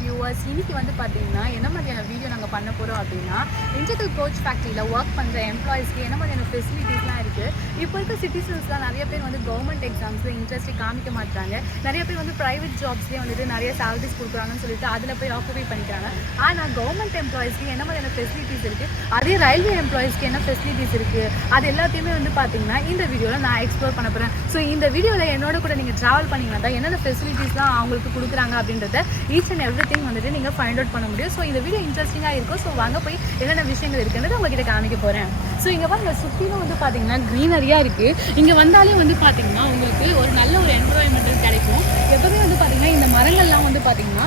Viewers, இன்னைக்கு வந்து பார்த்தீங்கன்னா என்ன மாதிரியான வீடியோ நாங்கள் பண்ண போகிறோம் அப்படின்னா, இன்டெக்ரல் கோச் ஃபேக்ட்ரியில் ஒர்க் பண்ணுற எம்ப்ளாயிஸ்க்கு என்ன மாதிரியான ஃபெசிலிட்டிஸ்லாம் இருக்குது. இப்போ இருக்க சிட்டிசன்ஸ்லாம் நிறைய பேர் வந்து கவர்மெண்ட் எக்ஸாம்ஸில் இன்ட்ரெஸ்ட்டே காமிக்க மாட்டாங்க. நிறைய பேர் வந்து ப்ரைவேட் ஜாப்ஸ்லேயே வந்துட்டு நிறைய சேலரிஸ் கொடுக்குறாங்கன்னு சொல்லிட்டு அதில் போய் ஆக்குபை பண்ணிக்கிறாங்க. ஆனால் கவர்மெண்ட் எம்ப்ளாயிஸ்க்கு என்ன மாதிரியான ஃபெசிலிட்டிஸ் இருக்குது, அதே ரயில்வே எம்ப்ளாயிஸ்க்கு என்ன ஃபெசிலிட்டிஸ் இருக்குது, அது எல்லாத்தையுமே வந்து பார்த்தீங்கன்னா இந்த வீடியோவில் நான் எக்ஸ்ப்ளோர் பண்ண போகிறேன். ஸோ இந்த வீடியோவில் என்னோட கூட நீங்கள் ட்ராவல் பண்ணிங்கன்னா தான் என்னென்ன ஃபெசிலிட்டிஸ்லாம் அவங்களுக்கு கொடுக்குறாங்க அப்படின்றத ஈச் அண்ட் எவ்ரி திங் வந்துட்டு நீங்கள் ஃபைண்ட் அவுட் பண்ண முடியும். ஸோ இந்த வீடியோ இன்ட்ரெஸ்டிங்காக இருக்கும். ஸோ வாங்க போய் என்னென்ன விஷயங்கள் இருக்குன்றது உங்ககிட்ட காமிக்க போகிறேன். ஸோ இங்கே பாருங்க, சுற்றிலும் வந்து பார்த்தீங்கன்னா க்ரீனரியாக இருக்குது. இங்கே வந்தாலே வந்து பார்த்தீங்கன்னா உங்களுக்கு ஒரு நல்ல ஒரு என்வரான்மெண்ட் கிடைக்கும். எப்போவுமே வந்து பார்த்தீங்கன்னா இந்த மரங்கள்லாம் வந்து பார்த்தீங்கன்னா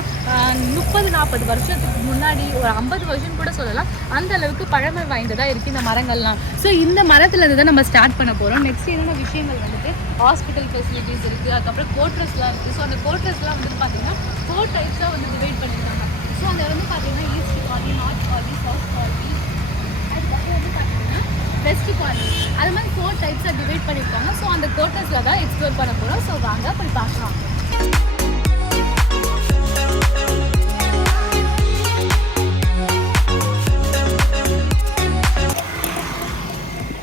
30-40 வருஷத்துக்கு முன்னாடி, ஒரு 50 வருஷம் கூட சொல்லலாம், அந்த அளவுக்கு பழமை வாய்ந்ததாக இருக்குது இந்த மரங்கள்லாம். ஸோ இந்த மரத்துலேருந்து தான் நம்ம ஸ்டார்ட் பண்ண போகிறோம். நெக்ஸ்ட் என்னென்ன விஷயங்கள் வந்துட்டு ஹாஸ்பிட்டல் ஃபெசிலிட்டிஸ் இருக்குது, அதுக்கப்புறம் கோட்ரஸ்லாம் இருக்குது. ஸோ அந்த கோட்ரஸ்லாம் வந்து பார்த்தீங்கன்னா 4 டைப்ஸாக வந்து டிவைட் பண்ணியிருக்காங்க. ஸோ அந்த வந்து பார்த்தீங்கன்னா east colony, north colony, south colony, அதுக்கப்புறம் வந்து பார்த்தீங்கன்னா வெஸ்ட் காலனி, அது மாதிரி 4 டைப்ஸாக டிவைட் பண்ணியிருக்காங்க. ஸோ அந்த கோட்ரஸில் தான் எக்ஸ்ப்ளோர் பண்ண போகிறோம். ஸோ வாங்க போய் பார்க்கலாம்.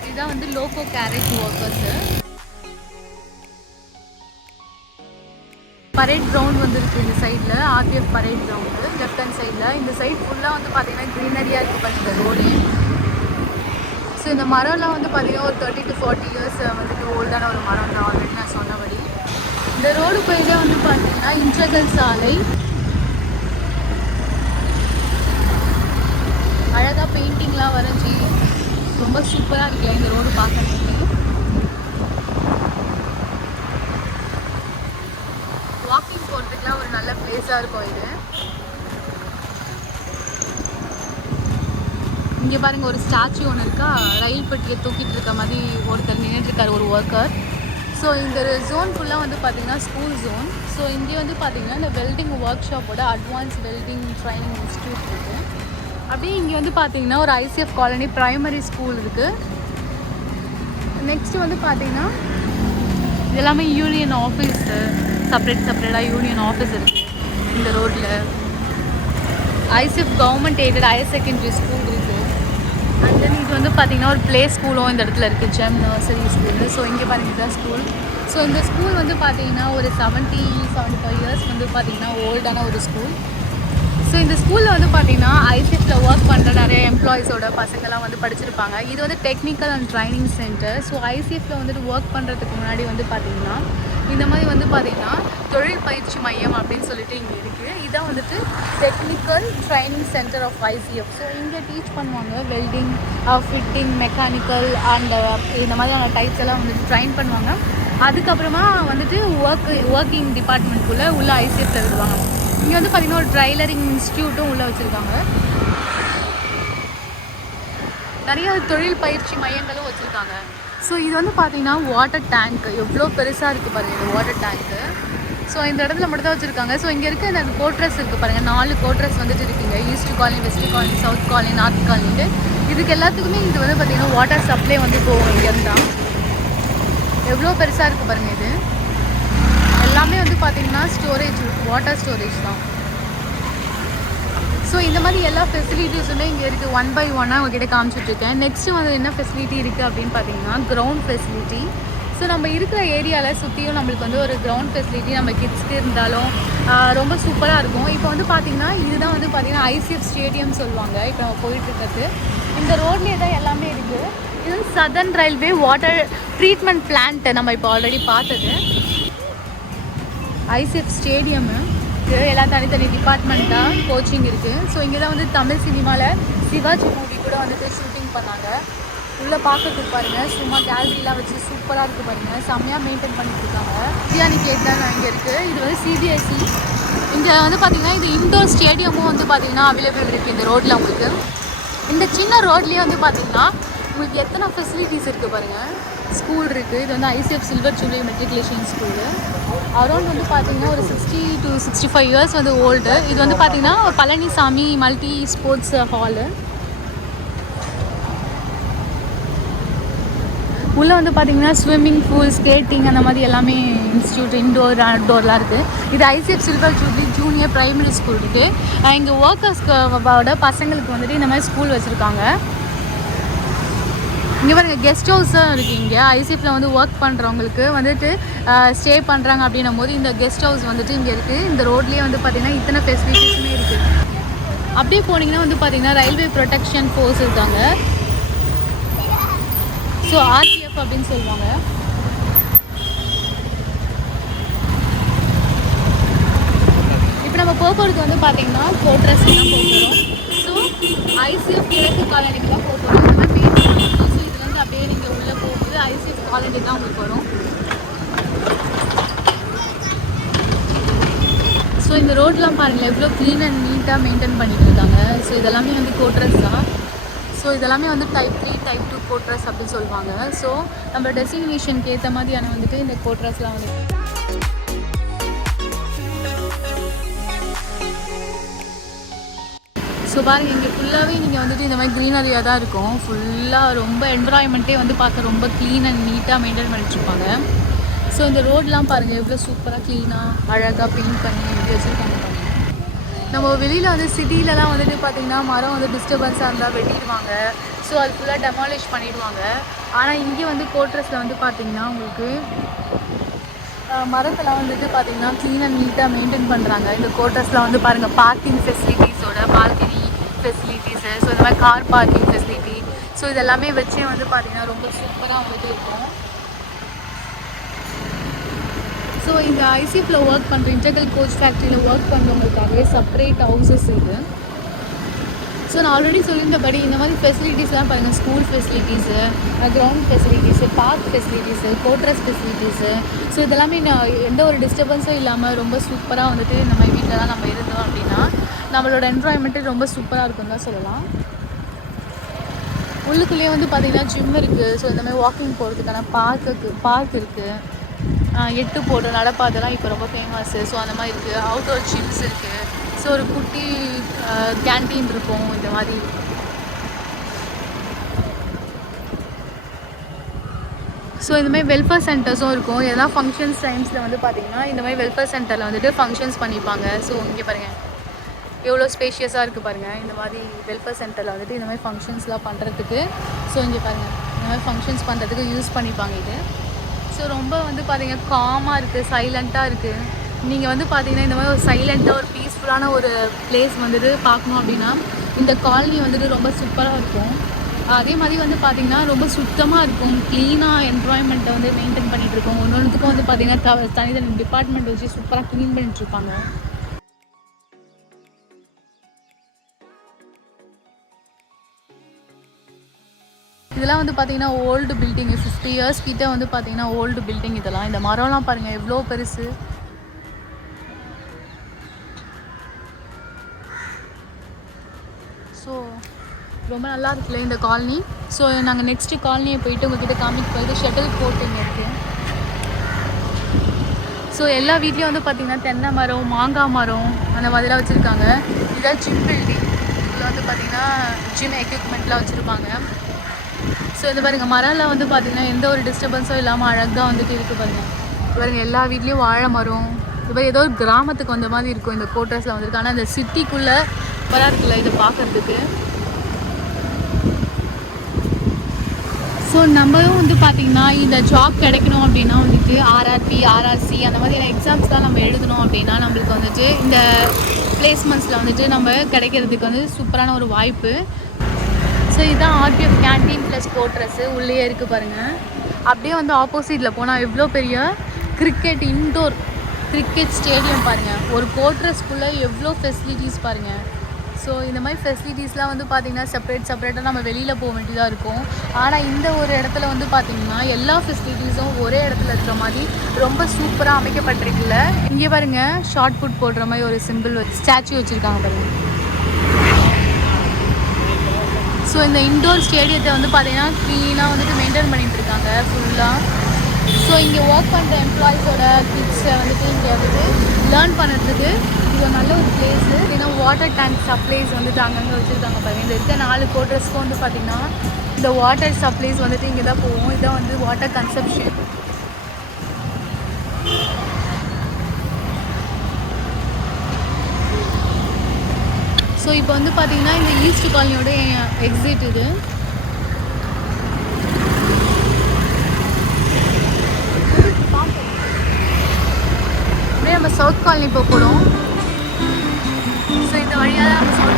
இதுதான் வந்து loco garage workers. Parade ground வந்து இருக்குது இந்த சைடில், RPF parade ground left hand சைடில். இந்த சைட் ஃபுல்லாக வந்து பார்த்தீங்கன்னா க்ரீனரியாக இருக்குது பார்த்து ரோடு. ஸோ இந்த மரம்லாம் வந்து பார்த்தீங்கன்னா ஒரு 30 to 40 இயர்ஸ் வந்துட்டு ஓல்டான ஒரு மரம் தான், ஆல்ரெடி நான் சொன்னபடி. இந்த ரோடு போயிட்டே வந்து பார்த்தீங்கன்னா இன்டெக்ரல் சாலை. அழகாக பெயிண்டிங்லாம் வரைஞ்சி ரொம்ப சூப்பராக இருக்குல்ல இந்த ரோடு பார்க்கறதுக்கு. வாக்கிங் போகிறதுக்குலாம் ஒரு நல்ல பிளேஸாக இருக்கும் இது. இங்கே பாருங்கள், ஒரு ஸ்டாச்சு ஒன்று இருக்கா, ரயில் பெட்டியை தூக்கிட்டு இருக்க மாதிரி ஒருத்தர் நின்றுட்டுருக்கார், ஒரு ஒர்க்கர். ஸோ இந்த ஜோன் ஃபுல்லாக வந்து பார்த்திங்கன்னா ஸ்கூல் ஜோன். ஸோ இங்கே வந்து பார்த்திங்கன்னா இந்த வெல்டிங் ஒர்க் ஷாப்போட அட்வான்ஸ் வெல்டிங் ட்ரைனிங் இன்ஸ்டியூட் இருக்குது. அப்படியே இங்கே வந்து பார்த்திங்கன்னா ஒரு ஐசிஎஃப் காலனி ப்ரைமரி ஸ்கூல் இருக்குது. நெக்ஸ்ட்டு வந்து பார்த்திங்கன்னா இது எல்லாமே யூனியன் ஆஃபீஸு, செப்பரேட்டாக யூனியன் ஆஃபீஸ் இருக்குது இந்த ரோட்டில். ICF government aided higher secondary school இருக்குது. அண்ட் தென் இது வந்து பார்த்திங்கன்னா ஒரு ப்ளே ஸ்கூலும் இந்த இடத்துல இருக்குது, ஜெம் நர்சரி ஸ்கூலு. ஸோ இங்கே பாருங்கள், இதுதான் ஸ்கூல். ஸோ இந்த ஸ்கூல் வந்து பார்த்திங்கன்னா ஒரு 70-75 இயர்ஸ் வந்து பார்த்திங்கன்னா ஓல்டான ஒரு ஸ்கூல். ஸோ இந்த ஸ்கூலில் வந்து பார்த்திங்கன்னா ஐசிஎஃப்பில் ஒர்க் பண்ணுற நிறைய எம்ப்ளாயிஸோட பசங்கள்லாம் வந்து படிச்சிருப்பாங்க. இது வந்து technical and training centre. So ஐசிஎஃப்பில் வந்துட்டு ஒர்க் பண்ணுறதுக்கு முன்னாடி வந்து பார்த்திங்கன்னா இந்த மாதிரி வந்து பார்த்திங்கன்னா தொழில் பயிற்சி மையம் அப்படின்னு சொல்லிட்டு இங்கே இருக்குது. இதான் வந்துட்டு technical training centre of ICF. So இங்கே டீச் பண்ணுவாங்க வெல்டிங், ஃபிட்டிங், மெக்கானிக்கல் அண்ட் இந்த மாதிரியான டைப்ஸ் எல்லாம் வந்துட்டு ட்ரைன் பண்ணுவாங்க. அதுக்கப்புறமா வந்துட்டு ஒர்க்கிங் டிபார்ட்மெண்ட்குள்ளே உள்ள ஐசிஎஃப்பில் விடுவாங்க. இங்கே வந்து பார்த்திங்கன்னா ஒரு ட்ரைலரிங் இன்ஸ்டியூட்டும் உள்ளே வச்சுருக்காங்க. நிறைய தொழில் பயிற்சி மையங்களும் வச்சுருக்காங்க. ஸோ இது வந்து பார்த்திங்கன்னா வாட்டர் டேங்க் எவ்வளோ பெருசாக இருக்குது பாருங்கள் இந்த வாட்டர் டேங்க்கு. ஸோ இந்த இடத்துல மட்டும் தான் வச்சுருக்காங்க. ஸோ இங்கே இருக்க இந்த கோட்ரஸ் இருக்குது பாருங்கள், 4 கோட்ரஸ் வந்துட்டு இருக்குங்க. East colony, west colony, south colony, north காலனிட்டு. இதுக்கு எல்லாத்துக்குமே இது வந்து பார்த்திங்கன்னா வாட்டர் சப்ளை வந்து போகும் இங்கேருந்து தான். எவ்வளோ பெருசாக இருக்குது பாருங்கள். இது எல்லாமே வந்து பார்த்திங்கன்னா ஸ்டோரேஜ், வாட்டர் ஸ்டோரேஜ் தான். ஸோ இந்த மாதிரி எல்லா ஃபெசிலிட்டிஸுமே இங்கே இருக்குது. 1 by 1 உங்ககிட்ட காமிச்சிட்ருக்கேன். நெக்ஸ்ட்டு வந்து என்ன ஃபெசிலிட்டி இருக்குது அப்படின்னு பார்த்தீங்கன்னா கிரவுண்ட் ஃபெசிலிட்டி. ஸோ நம்ம இருக்கிற ஏரியாவில் சுற்றியும் நம்மளுக்கு வந்து ஒரு கிரவுண்ட் ஃபெசிலிட்டி நம்ம கிட்ஸ்க்கு இருந்தாலும் ரொம்ப சூப்பராக இருக்கும். இப்போ வந்து பார்த்திங்கன்னா இதுதான் வந்து பார்த்திங்கன்னா ஐசிஎஃப் ஸ்டேடியம் சொல்லுவாங்க. இப்போ நம்ம போயிட்டுருக்கிறது இந்த ரோட்லேயே தான் எல்லாமே இருக்குது. இது வந்து southern railway water treatment plant நம்ம இப்போ ஆல்ரெடி பார்த்தது. ஐசிஎஃப் ஸ்டேடியமு எல்லாம் தனித்தனி டிபார்ட்மெண்ட்டாக கோச்சிங் இருக்குது. ஸோ இங்கே தான் வந்து தமிழ் சினிமாவில் சிவாஜி மூவி கூட வந்துட்டு ஷூட்டிங் பண்ணாங்க. உள்ளே பார்க்கறதுக்கு பாருங்கள், சும்மா கேலரிலாம் வச்சு சூப்பராக இருக்குது பாருங்கள், செம்மையாக மெயின்டைன் பண்ணிட்டு இருக்காங்க. வித்யானிகேத் தான் இங்கே இருக்குது. இது வந்து சிபிஎஸ்சி. இங்கே வந்து பார்த்திங்கன்னா இது இன்டோர் ஸ்டேடியமும் வந்து பார்த்திங்கன்னா அவைலபிள் இருக்குது இந்த ரோட்டில். உங்களுக்கு இந்த சின்ன ரோட்லேயே வந்து பார்த்திங்கன்னா உங்களுக்கு எத்தனை ஃபெசிலிட்டிஸ் இருக்குது பாருங்கள். ஸ்கூல் இருக்குது. இது வந்து ICF silver jubilee matriculation school. Around வந்து பார்த்திங்கன்னா ஒரு 60 to 65 இயர்ஸ் வந்து ஓல்டு. இது வந்து பார்த்திங்கன்னா பழனிசாமி மல்டி ஸ்போர்ட்ஸ் ஹாலு. உள்ளே வந்து பார்த்திங்கன்னா ஸ்விம்மிங் பூல், ஸ்கேட்டிங் அந்த மாதிரி எல்லாமே இன்ஸ்டியூட் இன்டோர் அவுட்டோர்லாம் இருக்குது. இது ICF silver jubilee junior primary school இருக்குது. இங்கே ஒர்க்கர்ஸ்க்கோட பசங்களுக்கு வந்துட்டு இந்த மாதிரி ஸ்கூல் வச்சுருக்காங்க. இங்கே பாருங்க கெஸ்ட் ஹவுஸும் இருக்குது. இங்கே ஐசிஎஃப்பில் வந்து ஒர்க் பண்ணுறவங்களுக்கு வந்துட்டு ஸ்டே பண்ணுறாங்க அப்படின்னும் போது இந்த கெஸ்ட் ஹவுஸ் வந்துட்டு இங்கே இருக்குது. இந்த ரோட்லேயே வந்து பார்த்திங்கன்னா இத்தனை ஃபெசிலிட்டிஸுமே இருக்குது. அப்படியே போனீங்கன்னா வந்து பார்த்திங்கன்னா ரயில்வே ப்ரொடெக்ஷன் ஃபோர்ஸ் இருக்காங்க. ஸோ ஆர்பிஎஃப் அப்படின்னு சொல்லுவாங்க. இப்போ நம்ம போக்குவரத்து வந்து பார்த்திங்கன்னா கோட்ரஸ் தான் போகிறோம். ஸோ ஐசிஎஃப் கிழக்கு காலனிக்கு தான் போகிறோம். இந்த மாதிரி ஸோ இதுலேருந்து அப்படியே நீங்கள் உள்ளே போகுது ஐசிஎஃப் காலனி தான் உங்களுக்கு வரும். ஸோ இந்த ரோட்லாம் பாருங்கள் எவ்வளோ க்ளீன் அண்ட் நீட்டாக மெயின்டைன் பண்ணிட்டு இருக்காங்க. ஸோ இதெல்லாமே வந்து கோட்ரஸ் தான். ஸோ இதெல்லாமே வந்து டைப் 3 டைப் 2 கோட்ரஸ் அப்படின்னு சொல்லுவாங்க. ஸோ நம்ம டெஸ்டினேஷனுக்கு ஏற்ற மாதிரியான வந்துட்டு இந்த கோட்ரஸ்லாம் வந்து ஸோ பாருங்கள் இங்கே ஃபுல்லாகவே நீங்கள் வந்துட்டு இந்த மாதிரி க்ரீனரியாக தான் இருக்கும். ஃபுல்லாக ரொம்ப என்விரான்மெண்ட்டே வந்து பார்க்க ரொம்ப க்ளீன் அண்ட் நீட்டாக மெயின்டைன் பண்ணிட்டுருப்பாங்க. ஸோ இந்த ரோடெலாம் பாருங்கள் எவ்வளோ சூப்பராக க்ளீனாக அழகாக பெயிண்ட் பண்ணி எப்படி வச்சுருக்காங்க. நம்ம வெளியில் வந்து சிட்டிலலாம் வந்துட்டு பார்த்திங்கன்னா மரம் வந்து டிஸ்டர்பன்ஸாக இருந்தால் வெட்டிடுவாங்க. ஸோ அது ஃபுல்லாக டெமாலிஷ் பண்ணிடுவாங்க. ஆனால் இங்கே வந்து கோட்ரஸில் வந்து பார்த்திங்கன்னா உங்களுக்கு மரத்தெல்லாம் வந்துட்டு பார்த்திங்கன்னா க்ளீன் அண்ட் நீட்டாக மெயின்டைன் பண்ணுறாங்க. இந்த கோட்ரஸில் வந்து பாருங்கள் பார்க்கிங் ஃபெசிலிட்டிஸோட பால்கனி ஃபெசிலிட்டிஸு, ஸோ இந்த மாதிரி கார் பார்க்கிங் ஃபெசிலிட்டி, ஸோ இதெல்லாமே வச்சே வந்து பார்த்திங்கன்னா ரொம்ப சூப்பராக வந்துட்டு இருக்கும். ஸோ இந்த ஐசிஎஃப்பில் ஒர்க் பண்ணுற இன்டெக்ரல் கோச் ஃபேக்ட்ரியில் ஒர்க் பண்ணுறவங்களுக்காகவே செப்பரேட் ஹவுசஸ் இருக்குது. ஸோ நான் ஆல்ரெடி சொல்லியிருந்தபடி இந்த மாதிரி ஃபெசிலிட்டிஸ்லாம் பாருங்கள், school facilities, ground facilities, park facilities, quarters facilities, so இதெல்லாமே எந்த ஒரு டிஸ்டர்பன்ஸும் இல்லாமல் ரொம்ப சூப்பராக வந்துட்டு நம்ம வீட்டில் தான் நம்ம இருந்தோம் அப்படின்னா நம்மளோட என்வரான்மெண்ட்டு ரொம்ப சூப்பராக இருக்குன்னு தான் சொல்லலாம். உள்ளுக்குள்ளேயே வந்து பார்த்திங்கன்னா ஜிம் இருக்குது. ஸோ இந்த மாதிரி வாக்கிங் போகிறதுக்கான பார்க் இருக்குது. 8 போடுற நடப்பாதெல்லாம் இப்போ ரொம்ப ஃபேமஸ்ஸு. ஸோ அந்த மாதிரி இருக்குது. அவுட்டோர் ஜிம்ஸ் இருக்குது. ஸோ ஒரு குட்டி கேன்டீன் இருக்கும். இந்த மாதிரி ஸோ இந்த மாதிரி வெல்ஃபேர் சென்டர்ஸும் இருக்கும். எதனா ஃபங்க்ஷன்ஸ் டைம்ஸில் வந்து பார்த்திங்கன்னா இந்த மாதிரி வெல்ஃபேர் சென்டரில் வந்துட்டு ஃபங்க்ஷன்ஸ் பண்ணிப்பாங்க. ஸோ இங்கே பாருங்கள் எவ்வளோ ஸ்பேஷியஸாக இருக்குது பாருங்கள். இந்த மாதிரி வெல்ஃபேர் சென்டரில் வந்துட்டு இந்த மாதிரி ஃபங்க்ஷன்ஸ்லாம் பண்ணுறதுக்கு, ஸோ இங்கே பாருங்கள் இந்த மாதிரி ஃபங்க்ஷன்ஸ் பண்ணுறதுக்கு யூஸ் பண்ணிப்பாங்க இது. ஸோ ரொம்ப வந்து பார்த்திங்கன்னா காமாக இருக்குது, சைலண்ட்டாக இருக்குது. நீங்கள் வந்து பார்த்திங்கன்னா இந்த மாதிரி ஒரு சைலண்ட்டாக ஒரு பீஸ்ஃபுல்லான ஒரு பிளேஸ் வந்துட்டு பார்க்கணும் அப்படின்னா இந்த காலனி வந்துட்டு ரொம்ப சூப்பராக இருக்கும். அதே மாதிரி வந்து பார்த்திங்கன்னா ரொம்ப சுத்தமாக இருக்கும். க்ளீனாக என்வரான்மெண்ட்டை வந்து மெயின்டைன் பண்ணிகிட்ருக்கோம். ஒன்றுத்துக்கும் வந்து பார்த்திங்கன்னா தனித்தனி டிபார்ட்மெண்ட் வச்சு சூப்பராக க்ளீன் பண்ணிட்டுருப்பாங்க. இதெல்லாம் வந்து பார்த்திங்கன்னா ஓல்டு பில்டிங், 50 இயர்ஸ் கிட்டே வந்து பார்த்திங்கன்னா ஓல்டு பில்டிங் இதெல்லாம். இந்த மரம்லாம் பாருங்கள் எவ்வளோ பெருசு. ஸோ ரொம்ப நல்லா இருக்குல்ல இந்த காலனி. ஸோ நாங்கள் நெக்ஸ்ட்டு காலனியை போயிட்டு உங்கள்கிட்ட காமிக்கு போயிட்டு ஷட்டில் கோர்ட் இங்கே இருக்குது. ஸோ எல்லா வீட்லேயும் வந்து பார்த்திங்கன்னா தென்னை மரம், மாங்காய் மரம் அந்த மாதிரிலாம் வச்சுருக்காங்க. இதுதான் ஜிம் பில்டிங். இதில் வந்து பார்த்திங்கன்னா ஜிம் எக்யூப்மெண்ட்லாம் வச்சுருப்பாங்க. ஸோ இந்த பாருங்கள் மரம்லாம் வந்து பார்த்திங்கன்னா எந்த ஒரு டிஸ்டர்பன்ஸும் இல்லாமல் அழகாக வந்துட்டு இருக்குது பாருங்கள். எல்லா வீட்லேயும் வாழை மரம். இது மாதிரி ஏதோ ஒரு கிராமத்துக்கு வந்த மாதிரி இருக்கும் இந்த கோட்டர்ஸில் வந்துருக்கு. ஆனால் இந்த சிட்டிக்குள்ளே சூப்பராக இருக்குல்ல இதை பார்க்குறதுக்கு. ஸோ நம்மளும் வந்து பார்த்திங்கன்னா இந்த ஜாப் கிடைக்கணும் அப்படின்னா வந்துட்டு ஆர்ஆர்பி, ஆர்ஆர்சி அந்த மாதிரியான எக்ஸாம்ஸ்லாம் நம்ம எழுதணும் அப்படின்னா நம்மளுக்கு வந்துட்டு இந்த பிளேஸ்மெண்ட்ஸில் வந்துட்டு நம்ம கிடைக்கிறதுக்கு வந்து சூப்பரான ஒரு வாய்ப்பு. ஸோ இதுதான் ஆர்பிஎஃப் கேன்டீன் ப்ளஸ் கோட்ரஸ்ஸு உள்ளே இருக்குது பாருங்கள். அப்படியே வந்து ஆப்போசிட்டில் போனால் எவ்வளோ பெரிய இன்டோர் கிரிக்கெட் ஸ்டேடியம் பாருங்கள். ஒரு கோட்ரஸ்க்குள்ளே எவ்வளோ ஃபெசிலிட்டிஸ் பாருங்கள். ஸோ இந்த மாதிரி ஃபெசிலிட்டிஸ்லாம் வந்து பார்த்திங்கன்னா செப்பரேட்டாக நம்ம வெளியில் போக வேண்டியதாக இருக்கும். ஆனால் இந்த ஒரு இடத்துல வந்து பார்த்திங்கன்னா எல்லா ஃபெசிலிட்டிஸும் ஒரே இடத்துல இருக்கிற மாதிரி ரொம்ப சூப்பராக அமைக்கப்பட்டிருக்குல்ல. இங்கே பாருங்கள் ஷார்ட் புட் போடுற மாதிரி ஒரு சிம்பிள் ஸ்டாச்சு வச்சுருக்காங்க பாருங்கள். ஸோ இந்த இன்டோர் ஸ்டேடியத்தை வந்து பார்த்திங்கன்னா க்ளீனாக வந்துட்டு மெயின்டைன் பண்ணிகிட்டு இருக்காங்க ஃபுல்லாக. ஸோ இங்கே ஒர்க் பண்ணுற எம்ப்ளாயிஸோட கிட்ஸை வந்துட்டு இங்கே வந்துட்டு லேர்ன் பண்ணுறதுக்கு இது ஒரு நல்ல ஒரு பிளேஸு. ஏன்னா வாட்டர் டேங்க் சப்ளைஸ் வந்துட்டு அங்கங்கே வச்சுருக்காங்க பாருங்கள். இந்த இருக்க 4 கோட்ரஸ்க்கும் வந்து பார்த்திங்கன்னா இந்த வாட்டர் சப்ளைஸ் வந்துட்டு இங்கே தான் போவோம். இதான் வந்து வாட்டர் கன்சப்ஷன். ஸோ இப்போ வந்து பார்த்தீங்கன்னா இந்த ஈஸ்ட் காலனியோட எக்ஸிட் இது. அப்படியே நம்ம சவுத் காலனி போக போகிறோம். ஸோ இந்த வழியாக தான் நம்ம